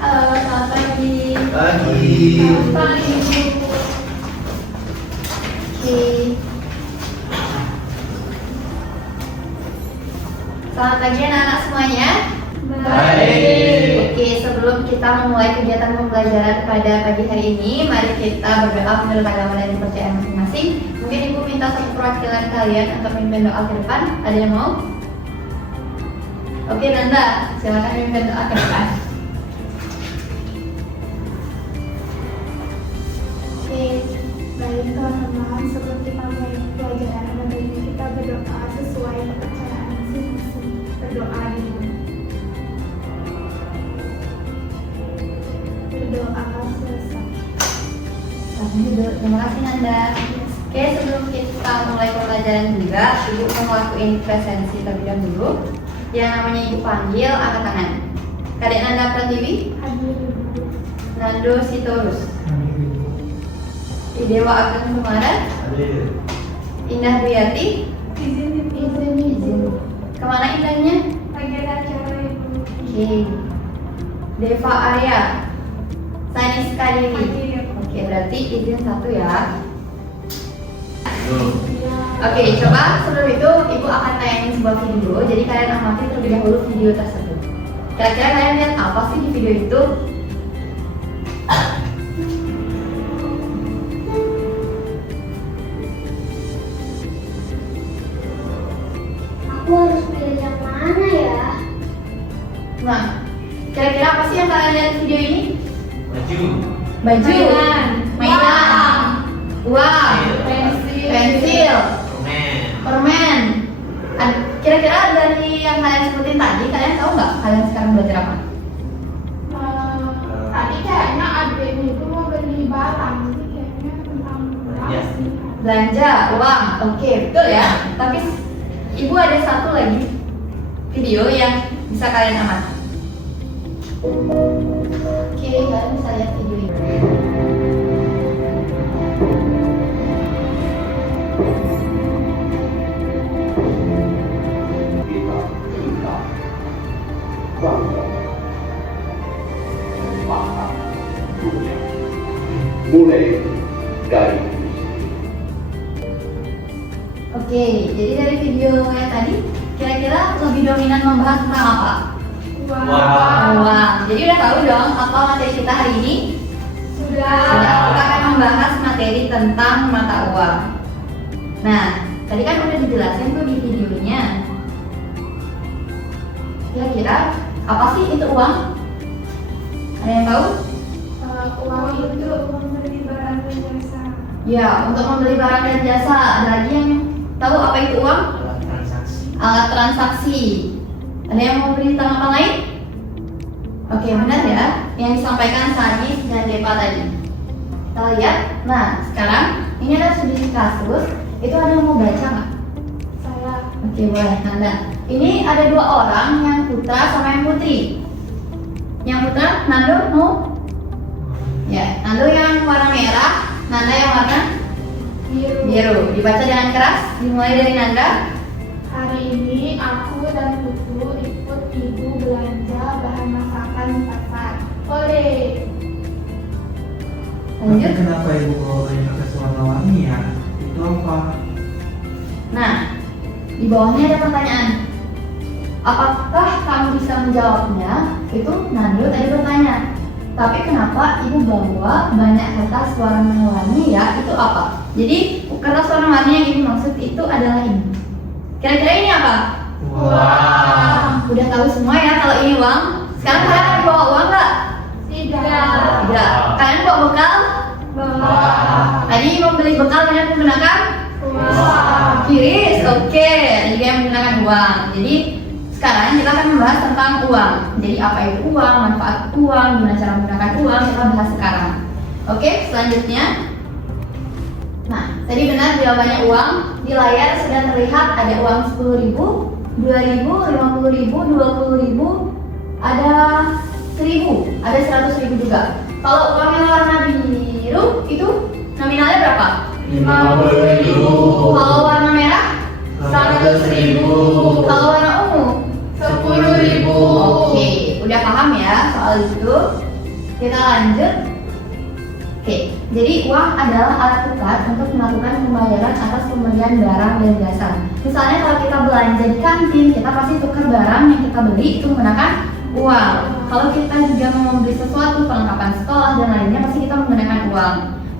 Halo, selamat pagi. Pagi. Selamat pagi. Oke. Selamat pagi anak-anak semuanya. Baik. Oke, sebelum kita memulai kegiatan pembelajaran pada pagi hari ini, mari kita berdoa menurut agama dan kepercayaan masing-masing. Mungkin Ibu minta satu perwakilan kalian untuk memimpin doa ke depan. Ada yang mau? Oke, Nanda, silakan memimpin doa ke depan. Oke, baik teman-teman, sebelum kita mulai pelajaran pada ini kita berdoa sesuai kepercayaan masing-masing. Berdoa dulu. Berdoa selesai. Terima kasih Nanda. Oke, sebelum kita mulai pembelajaran juga, Ibu mau ngelakuin presensi terlebih dahulu. Yang namanya Ibu panggil, angkat tangan. Kadek Nanda Pratiwi, Hadir Ibu. Nando Sitorus, Idewa Ageng Sumara, Hadir. Indah Duyati. Izin. Kemana indahnya? Bagian acara Ibu. Oke. Deva Arya, Sanis Kadiri. Hadir. Oke, berarti izin satu ya. Tuh. Oke, coba sebelum itu Ibu akan tayangin sebuah video. Jadi kalian amati terlebih dahulu video tersebut. Kira-kira kalian lihat apa sih di video itu? Aku harus pilih yang mana ya? Nah, kira-kira apa sih yang kalian lihat di video ini? Maju. Baju, mainan, uang, pensil, Komen. permen. Kira-kira dari yang kalian sebutin tadi, kalian tahu nggak kalian sekarang belajar apa? Tadi kayaknya adiknya itu mau beli barang, jadi kayaknya tentang Iya. Belanja, uang, oke, betul ya. Tapi Ibu ada satu lagi video yang bisa kalian amati. Oke, kalian bisa lihat video ini. kita bangga paham dunia mulai dari Oke, jadi dari video yang tadi, kira-kira lebih dominan membahas tentang apa? Uang. Jadi udah tahu dong apa materi kita hari ini? Sudah, kita akan membahas materi tentang mata uang. Nah, tadi kan udah dijelasin tuh di videonya. Kira-kira apa sih itu uang? Ada yang tahu? Uang itu membeli barang dan jasa. Ya, untuk membeli barang dan jasa. Ada lagi yang tahu apa itu uang? Alat transaksi. Alat transaksi. Ada yang mau beri tentang apa lain? Oke, benar ya. Yang disampaikan Sanis dan Deva tadi. Kita lihat. Nah, sekarang ini ada studi kasus. Itu ada yang mau baca nggak? Saya Oke, boleh. Nanda. Ini ada dua orang, yang putra sama yang putri. Yang putra, Nando mau? Ya, Nando yang warna merah, Nanda yang warna biru. Dibaca dengan keras. Dimulai dari Nanda. Hari ini aku dan Putu ikut ibu belanja bahan masakan di pasar. Ore. Lanjut. Kenapa ibu bawa banyak kertas warna-warni ya? Itu apa? Nah, di bawahnya ada pertanyaan. Apakah kamu bisa menjawabnya? Itu Nando tadi bertanya. Tapi kenapa ibu bawa banyak kertas warna-warni ya? Itu apa? Jadi kertas warna-warni yang ibu maksud itu adalah ini. Kira-kira ini apa? Udah tahu semua ya kalau ini uang. Sekarang kalian ada bawa uang nggak? Tidak. Kalian bawa bekal? Tadi membeli bekal dengan menggunakan kiris. Oke, jadi yang menggunakan uang. Jadi sekarang kita akan membahas tentang uang. Jadi apa itu uang, manfaat uang, gimana cara menggunakan uang, kita bahas sekarang. Oke, selanjutnya. Nah, tadi benar jawabannya uang. Di layar sudah terlihat ada uang 10.000, 2.000, 50.000, 20.000, ada 1.000, ada 100.000 juga. Kalau uang yang warna biru itu nominalnya berapa? 50.000. Kalau warna merah? 100.000. Kalau warna ungu? 10.000. Oke, udah paham ya soal itu? Kita lanjut. Oke, jadi uang adalah alat tukar untuk melakukan pembayaran atas pembelian barang dan jasa. Misalnya kalau kita belanja di kantin, kita pasti tukar barang yang kita beli itu menggunakan uang. Kalau kita juga mau membeli sesuatu, perlengkapan sekolah dan lainnya, pasti kita menggunakan uang.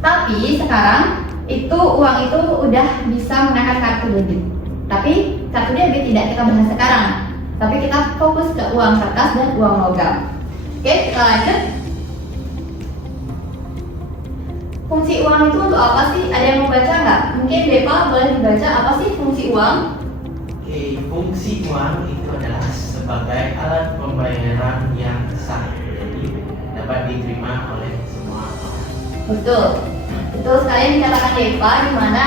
Tapi sekarang itu uang itu udah bisa menggunakan kartu debit. Tapi kartu debit tidak kita bahas sekarang. Tapi kita fokus ke uang kertas dan uang logam. Oke, kita lanjut. Fungsi uang itu untuk apa sih? Ada yang mau baca nggak? Mungkin Depa boleh dibaca apa sih fungsi uang? Oke, fungsi uang itu adalah sebagai alat pembayaran yang sah, jadi dapat diterima oleh semua orang. Betul. Betul sekali yang dikatakan Depa, di mana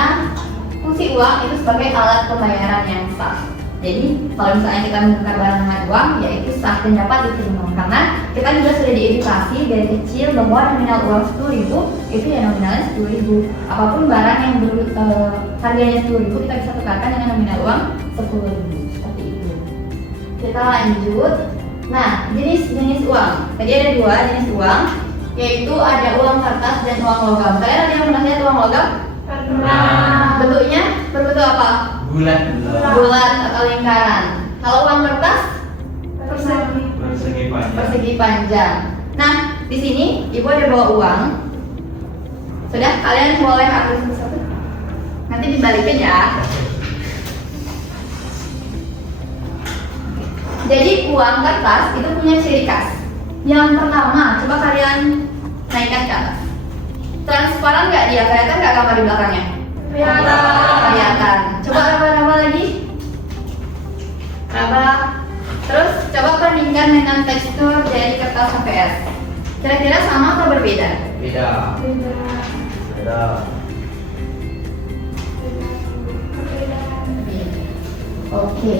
fungsi uang itu sebagai alat pembayaran yang sah. Jadi kalau misalnya kita menukar barang dengan uang, yaitu sah dan dapat diterima. Karena kita juga sudah diedukasi dari kecil bahwa nominal uang 10.000 itu ya nominalnya 10.000. Apapun barang yang harganya 10.000 kita bisa tukarkan dengan nominal uang 10.000. Seperti itu. Kita lanjut. Nah, jenis uang. Tadi ada 2 jenis uang, yaitu ada uang kertas dan uang logam. Kalian ada yang pernah lihat uang logam? Pernah. Bentuknya berbentuk apa? Bulat. Bulat atau lingkaran. Kalau uang kertas Persegi. persegi panjang. Nah, di sini ibu ada bawa uang. Sudah, kalian boleh ambil satu-satu. Nanti dibalikin ya. Jadi uang kertas itu punya ciri khas. Yang pertama, coba kalian naikkan ke atas. Transparan nggak dia? Kelihatan nggak gambar di belakangnya? Kelihatan. Coba raba-raba lagi. Raba. Terus coba bandingkan dengan tekstur dari kertas HVS. Kira-kira sama atau berbeda? Beda. Oke.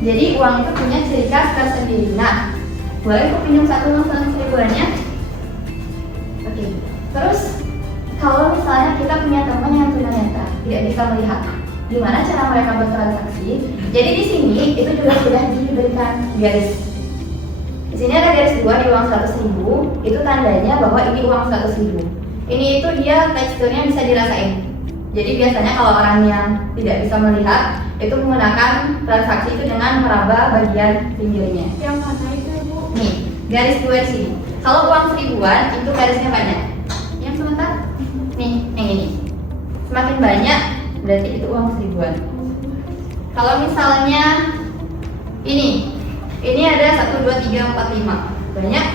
Jadi uang itu punya ciri khas tersendiri. Nah, boleh aku pinjam satu uang 100.000-annya? Oke. Terus kalau misalnya kita punya teman yang tunanetra, tidak bisa melihat, gimana cara mereka bertransaksi? Jadi di sini itu juga sudah diberikan garis. Di sini ada garis 2 di uang 100.000, itu tandanya bahwa ini uang 100.000. Ini itu dia teksturnya bisa dirasain. Jadi biasanya kalau orang yang tidak bisa melihat itu menggunakan transaksi itu dengan meraba bagian pinggirnya. Yang mana itu, Bu? Nih, garis 2 di sini. Kalau uang 1000-an itu garisnya banyak. Yang sebentar, nih, yang ini. Semakin banyak berarti itu uang 1000-an. Kalau misalnya ini ada 1, 2, 3, 4, 5 banyak,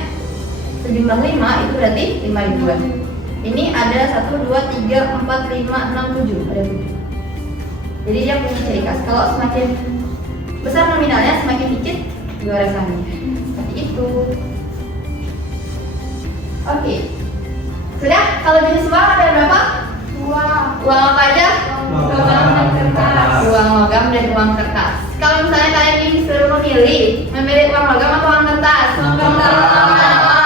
sejumlah 5 itu berarti 5.000-an. Ini ada 1, 2, 3, 4, 5, 6, 7, ada 7. Jadi dia punya ciri khas. Kalau semakin besar nominalnya, semakin dikit goresannya. Seperti itu. Oke. Sudah? Kalau jenis uang ada berapa? 2. Uang apa aja? Logam dan kertas. Uang logam dan uang kertas. Kalau misalnya kalian ingin disuruh memilih uang logam atau uang kertas? Uang kertas. Kenapa?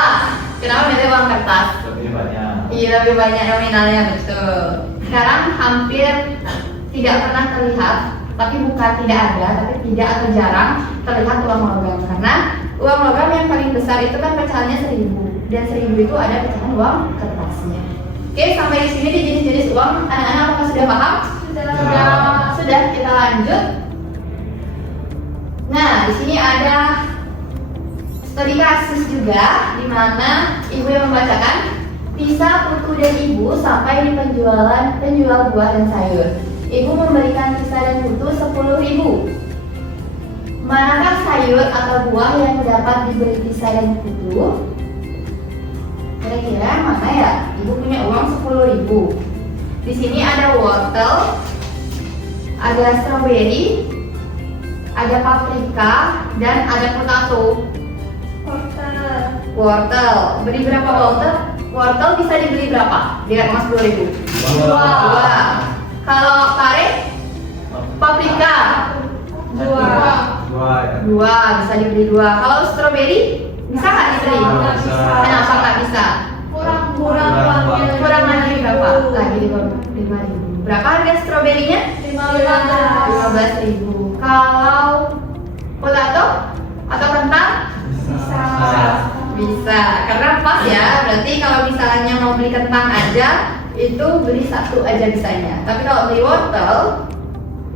Kenapa milih uang kertas? Lebih banyak. Iya, lebih banyak nominalnya, betul. Sekarang hampir tidak pernah terlihat, tapi bukan tidak ada, tapi tidak atau jarang terlihat uang logam. Karena uang logam yang paling besar itu kan pecahannya 1.000, dan 1.000 itu ada pecahan uang kertasnya. Oke, sampai di sini di jenis-jenis uang, anak-anak apakah sudah paham? Sudah, kita lanjut. Nah, di sini ada studi kasus juga, di mana ibu yang membacakan. Pisa putu dan ibu sampai di penjual buah dan sayur. Ibu memberikan pisa dan putu 10.000. Manakah sayur atau buah yang dapat diberi pisa dan putu? Kira-kira mana ya? Ibu punya uang 10.000. Di sini ada wortel, ada strawberry, ada paprika, dan ada potato. Wortel. Beri berapa wortel? Wortel bisa dibeli berapa? Dengan uang 10.000. 2. Kalau kare? Paprika? 2 bisa dibeli 2. Kalau strawberry bisa nggak dibeli? Bisa. Kenapa nggak bisa? Kurang lagi berapa? Lagi 5.000. Berapa harga stroberinya? 15.000. Kalau potato atau kentang? Bisa, karena pas ya. Berarti kalau misalnya mau beli kentang aja, itu beli satu aja bisanya. Tapi kalau beli wortel,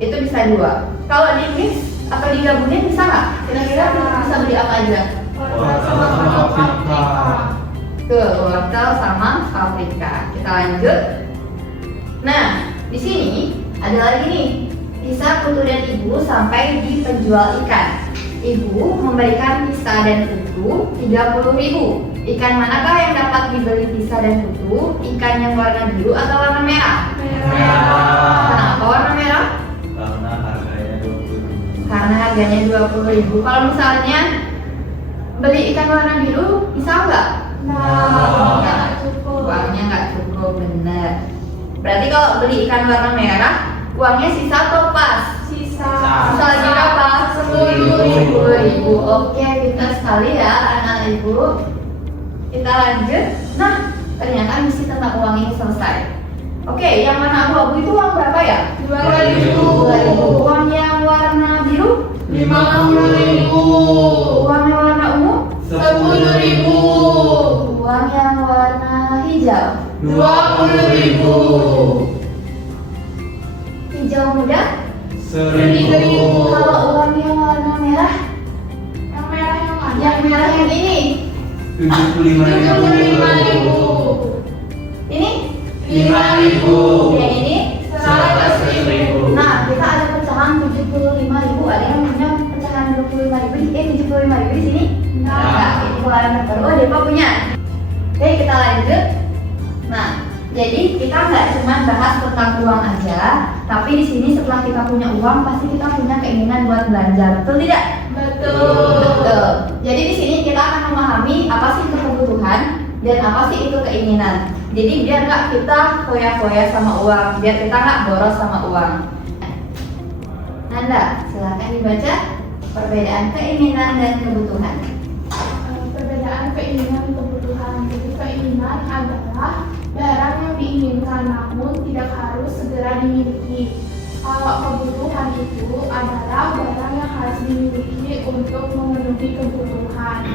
itu bisa dua. Kalau di mix atau digabungin bisa nggak? Kira-kira bisa beli apa aja? Wortel sama paprika. Tuh, wortel sama paprika. Kita lanjut. Nah, di sini ada lagi nih. Kisah Putu dan Ibu sampai di penjual ikan. Ibu memberikan Tisa dan Putu 30.000. Ikan manakah yang dapat dibeli Tisa dan Putu? Ikan yang warna biru atau warna merah? Merah. Kenapa warna merah? Karena harganya 20.000. Karena harganya 20.000. Kalau misalnya beli ikan warna biru bisa nggak? Nggak cukup. Uangnya nggak cukup, bener. Berarti kalau beli ikan warna merah, uangnya sisa atau pas? Sisa. Sisa lagi berapa? 10.000. Oke, pintar sekali ya anak ibu. Kita lanjut. Nah, ternyata misi tentang uang ini selesai. Oke, yang warna abu-abu itu uang berapa ya? 2.000. Uang yang warna biru? 50.000. Uang yang warna ungu? 10.000. Uang yang warna hijau? 20.000. Hijau muda? 1.000. Kalau uang yang warna merah? Yang merah yang mana? Yang merah yang ini? 75.000. Ini? 5.000. Yang ini? 100.000. Nah, kita ada pecahan 75.000. Ada yang punya pecahan 75.000 di sini? Enggak, ini bukan terbaru. Oh, Depa punya. Oke, kita lanjut. Nah, jadi kita nggak cuma bahas tentang uang aja, tapi di sini setelah kita punya uang, pasti kita punya keinginan buat belanja, betul tidak? Betul. Jadi di sini kita akan memahami apa sih itu kebutuhan dan apa sih itu keinginan. Jadi biar nggak kita foya-foya sama uang, biar kita nggak boros sama uang. Nanda, silakan dibaca perbedaan keinginan dan kebutuhan. Perbedaan keinginan kebutuhan. Jadi keinginan adalah barang yang diinginkan namun tidak harus segera dimiliki. Kalau kebutuhan itu adalah barang yang harus dimiliki untuk memenuhi kebutuhan.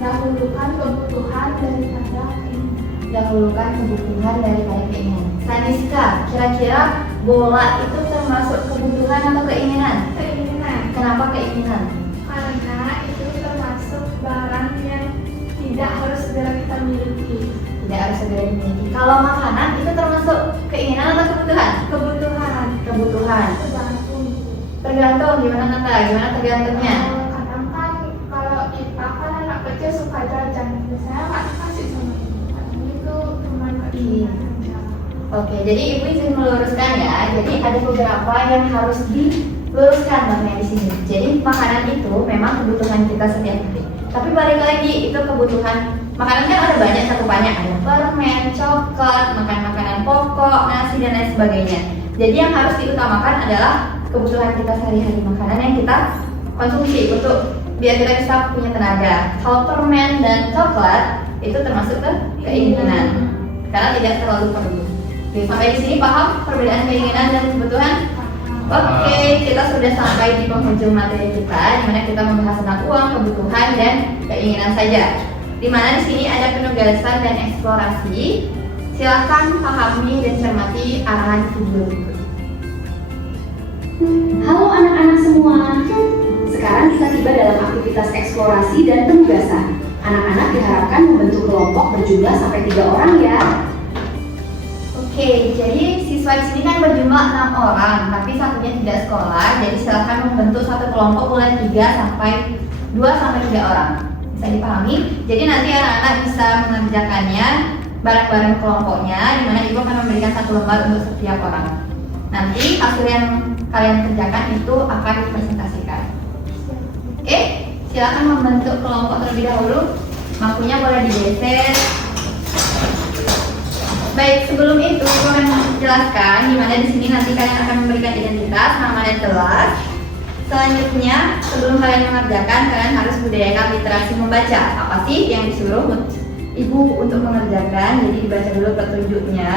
Dahulukan kebutuhan daripada keinginan. Dahulukan kebutuhan daripada keinginan. Saniska, kira-kira bola itu termasuk kebutuhan atau keinginan? Keinginan. Kenapa keinginan? Karena itu termasuk barang yang tidak harus segera kita miliki. Tidak harus segera dimiliki. Kalau makanan itu termasuk keinginan atau kebutuhan? Kebutuhan. Kebutuhan. Tergantung. Tergantung gimana Nata? Gimana tergantungnya? Kadang kan kalau kita kan anak kecil suka jajan, biasanya nggak dikasih sama ibu. Kadang itu cuma keinginan aja. Oke, jadi ibu izin meluruskan ya. Jadi ada beberapa yang harus diluruskan makanya di sini. Jadi makanan itu memang kebutuhan kita setiap hari. Tapi balik lagi itu kebutuhan makanan kan ada banyak cakupannya, ada permen, coklat, makan makanan pokok, nasi dan lain sebagainya. Jadi yang harus diutamakan adalah kebutuhan kita sehari-hari, makanan yang kita konsumsi untuk biar kita bisa punya tenaga. Kalau permen dan coklat itu termasuk ke keinginan karena tidak terlalu perlu. Oke, sampai di sini paham perbedaan keinginan dan kebutuhan? Oke, kita sudah sampai di penghujung materi kita, di mana kita membahas tentang uang, kebutuhan, dan keinginan saja. Di mana di sini ada penugasan dan eksplorasi. Silakan pahami dan cermati arahan video berikut. Halo anak-anak semua. Sekarang kita tiba dalam aktivitas eksplorasi dan penugasan. Anak-anak diharapkan membentuk kelompok berjumlah sampai 3 orang ya. Oke, jadi siswa di sini kan berjumlah 6 orang, tapi satunya tidak sekolah. Jadi silakan membentuk satu kelompok mulai 3 sampai 2 sampai 3 orang. Bisa dipahami? Jadi nanti anak-anak bisa mengerjakannya bareng-bareng kelompoknya, di mana ibu akan memberikan satu lembar untuk setiap orang. Nanti hasil yang kalian kerjakan itu akan dipresentasikan. Oke, silakan membentuk kelompok terlebih dahulu. Bangkunya boleh digeser. Baik, sebelum itu ibu akan menjelaskan di mana di sini nanti kalian akan memberikan identitas, nama dan kelas. Selanjutnya, sebelum kalian mengerjakan, kalian harus budayakan literasi membaca. Apa sih yang disuruh ibu untuk mengerjakan? Jadi dibaca dulu petunjuknya.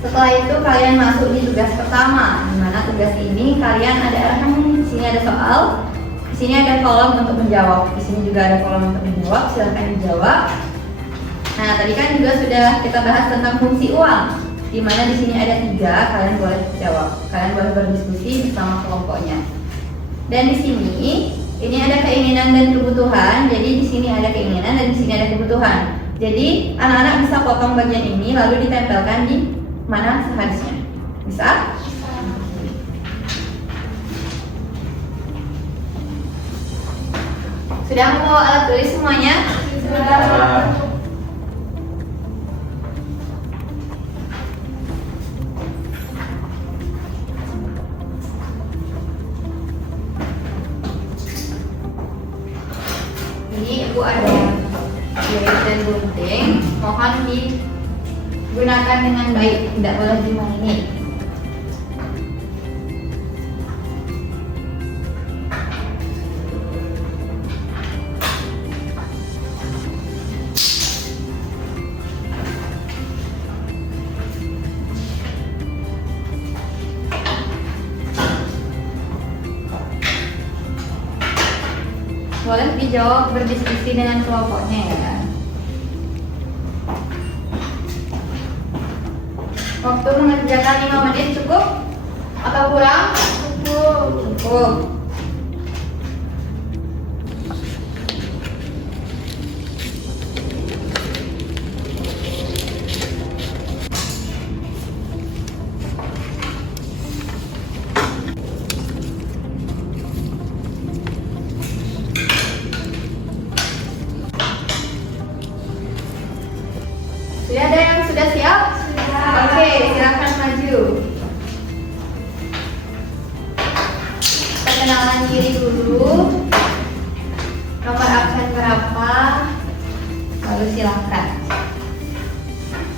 Setelah itu kalian masuk di tugas pertama, di mana tugas ini kalian ada arahannya. Di sini ada soal. Di sini ada kolom untuk menjawab. Di sini juga ada kolom untuk menjawab. Silahkan dijawab. Nah, tadi kan juga sudah kita bahas tentang fungsi uang, di mana di sini ada 3. Kalian boleh jawab. Kalian boleh berdiskusi bersama kelompoknya. Dan di sini ini ada keinginan dan kebutuhan. Jadi di sini ada keinginan dan di sini ada kebutuhan. Jadi anak-anak bisa potong bagian ini lalu ditempelkan di mana seharusnya. Bisa? Sudah membawa alat tulis semuanya? Sudah. Ini Ibu ada garis dan gunting. Mohon digunakan dengan baik, tidak boleh dimainin. Boleh dijawab berdiskusi dengan kelompoknya ya. Waktu mengerjakan 5 menit cukup atau kurang? Cukup. Sudah ada yang sudah siap? Sudah. Oke, silakan maju. Perkenalan diri dulu. Nomor absen berapa? Lalu silakan.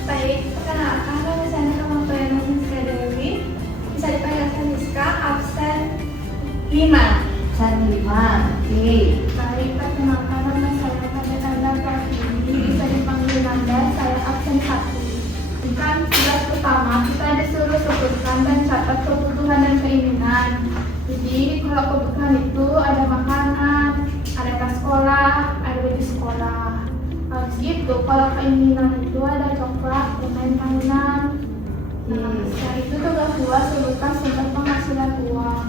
Baik, perkenalkan nama saya Kamapueno Niska Dewi. Bisa dipanggil Niska, absen 5. Absen 5. Oke. Baik, perkenalkan nama saya Nanda Pratiwi. Bisa dipanggil Nanda, saya absen 1. Kan tugas pertama kita disuruh sebutkan dan catat kebutuhan dan keinginan. Jadi kalau kebutuhan itu ada makanan, ada tas sekolah, ada baju sekolah. Habis itu kalau keinginan itu ada coklat, permen mainan. Nah, setelah itu tugas 2 sebutkan sumber penghasilan uang.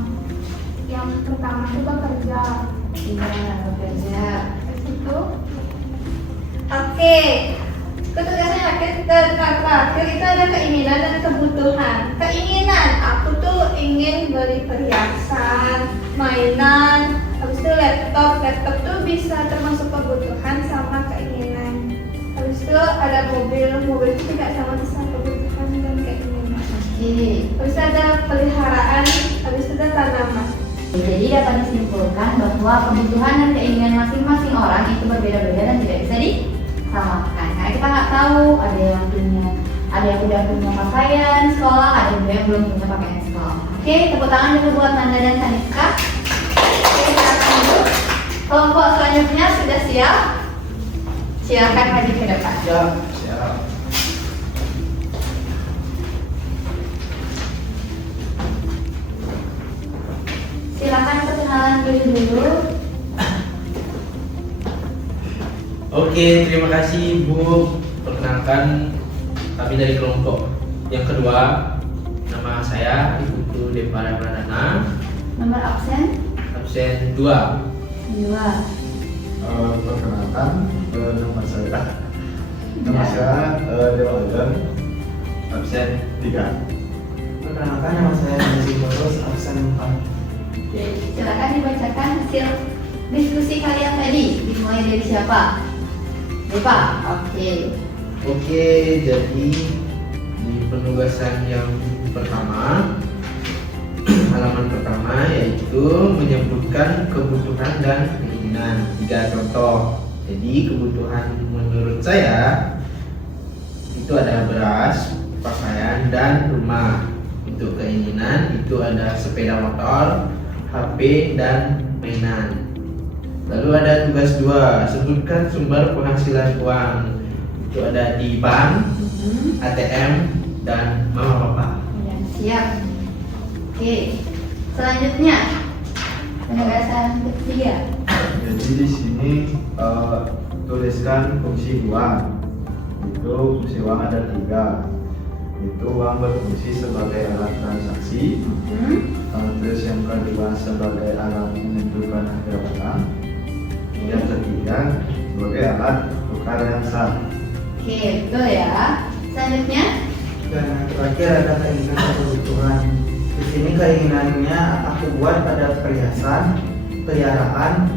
Yang pertama itu bekerja. Iya, bekerja. Habis itu Oke. Ketugasnya terakhir itu ada keinginan dan kebutuhan. Keinginan, aku tuh ingin beli perhiasan, mainan, habis itu laptop tuh bisa termasuk kebutuhan sama keinginan. Habis itu ada mobil itu juga sama bisa kebutuhan dan keinginan. Oke. Habis itu ada peliharaan, habis itu ada tanaman. Jadi dapat disimpulkan bahwa kebutuhan dan keinginan masing-masing orang itu berbeda-beda dan tidak bisa disamakan. Karena kita nggak tahu, ada yang udah punya pakaian sekolah, ada juga yang belum punya pakaian sekolah. Oke, tepuk tangan dulu buat Nanda dan Kaniska. Oke, silakan dulu. Kelompok selanjutnya sudah siap? Silakan maju ke depan. Siap. Siap. Silakan perkenalan diri dulu. Oke, terima kasih Bu. Perkenalkan, kami dari kelompok yang kedua. Nama saya Ibu Depara Pradana, Nomor absen absen 2. 2. Perkenalkan, nama saya Dewa Adan, Absen 3. Perkenalkan, nama saya Nasi Boros, absen 4. Oke, silakan dibacakan hasil diskusi kalian tadi. Dimulai dari siapa? Depa. Oke. Oke, jadi di penugasan yang pertama, halaman pertama yaitu menyebutkan kebutuhan dan keinginan. 3 contoh. Jadi kebutuhan menurut saya itu ada beras, pakaian, dan rumah. Untuk keinginan itu ada sepeda motor, HP, dan mainan. Lalu ada tugas 2, sebutkan sumber penghasilan uang. Itu ada di bank, ATM, dan mama papa. Ya, siap. Oke. Selanjutnya Penegasan ketiga. Jadi di sini tuliskan fungsi uang. Itu fungsi uang ada 3. Itu uang berfungsi sebagai alat transaksi. Terus yang kedua sebagai alat menentukan harga barang. Yang ketiga sebagai alat tukar yang sah. Oke, betul ya. Selanjutnya, Dan yang terakhir ada keinginan dan kebutuhan. Di sini keinginannya aku buat ada perhiasan, peliharaan,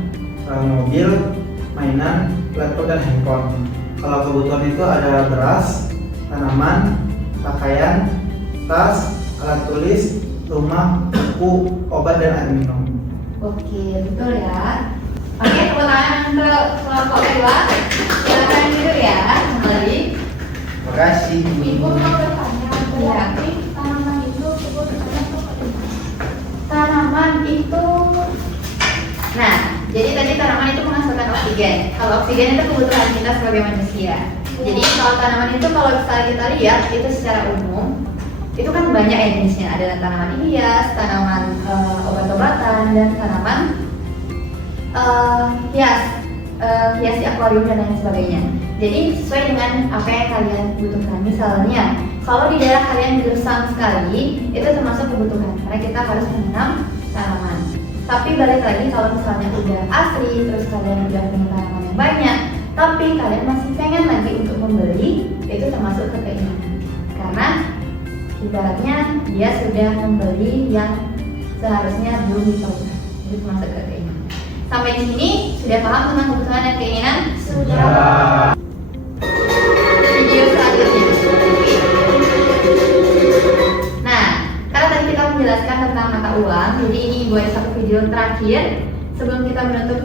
mobil, mainan, laptop dan handphone. Kalau kebutuhan itu ada beras, tanaman, pakaian, tas, alat tulis, rumah, buku, obat dan air minum. oke, betul ya. Oke, tepuk tangan untuk kelompok kedua. Silakan tidur ya, kembali. Terima kasih. Ibu mau bertanya, berarti tanaman itu kebutuhannya apa? Tanaman itu, nah, jadi tadi tanaman itu menghasilkan oksigen. Kalau oksigen itu kebutuhan kita sebagai manusia. Jadi kalau tanaman itu kalau misalnya kita lihat itu secara umum itu kan banyak ya jenisnya. Ada tanaman hias, tanaman obat-obatan, dan tanaman hias di akuarium dan lain sebagainya. Jadi sesuai dengan apa yang kalian butuhkan. Misalnya kalau di daerah kalian gersang sekali, itu termasuk kebutuhan karena kita harus menanam tanaman. Tapi balik lagi kalau misalnya udah asri, terus kalian udah punya tanaman yang banyak, tapi kalian masih pengen lagi untuk membeli, itu termasuk ke keinginan. Karena ibaratnya dia sudah membeli yang seharusnya belum dicoba, itu termasuk ke keinginan. Sampai di sini sudah paham tentang kebutuhan dan keinginan? Sudah. Video selanjutnya. Nah, karena tadi kita menjelaskan tentang mata uang, jadi ini buat satu video terakhir sebelum kita menutup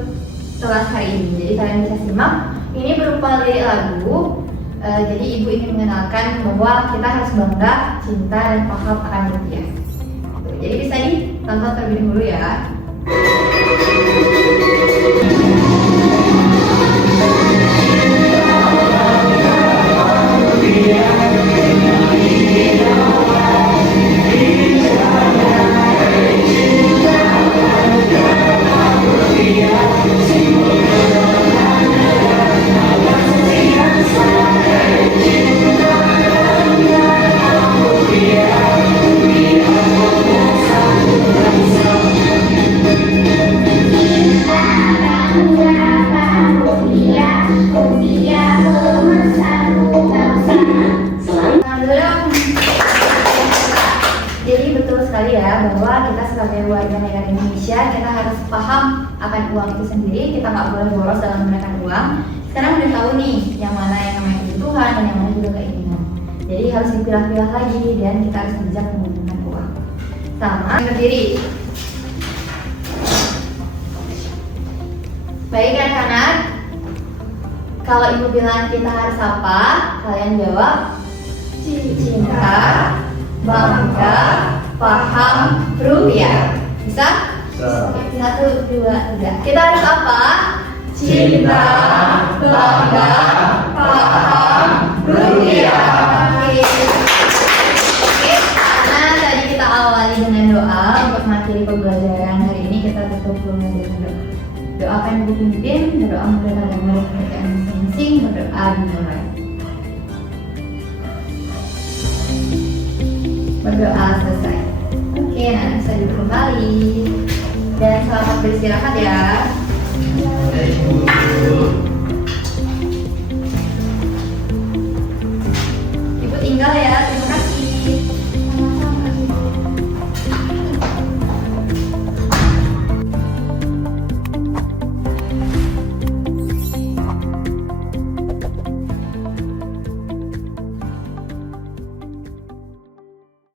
kelas hari ini. Jadi kalian bisa simak. Ini berupa lirik lagu. Jadi ibu ingin mengenalkan bahwa kita harus bangga, cinta, dan paham akan rupiah. Jadi bisa ditonton terlebih dahulu ya. Jadi betul sekali ya bahwa kita sebagai warga negara Indonesia kita harus paham akan uang itu sendiri. Kita nggak boleh boros dalam menggunakan uang. Sekarang udah tahu nih yang mana yang namanya kebutuhan dan yang mana juga keinginan. Jadi harus dipilah-pilah lagi dan kita harus bijak menggunakan uang. Sama berdiri. Baik anak-anak, kalau ibu bilang kita harus apa, kalian jawab cinta, bangga, paham, rupiah. Bisa? Satu, dua, tiga. Kita harus apa? Cinta, bangga, paham, rupiah. Oke, karena tadi kita awali dengan doa untuk materi pembelajaran hari ini, kita tutup dulu dengan doa. Doakan ibu pimpin, berdoa mudah dalam pekerjaan masing-masing, berdoa dimulai. Berdoa selesai. Oke, nah bisa duduk kembali dan selamat beristirahat ya. Ibu tinggal ya.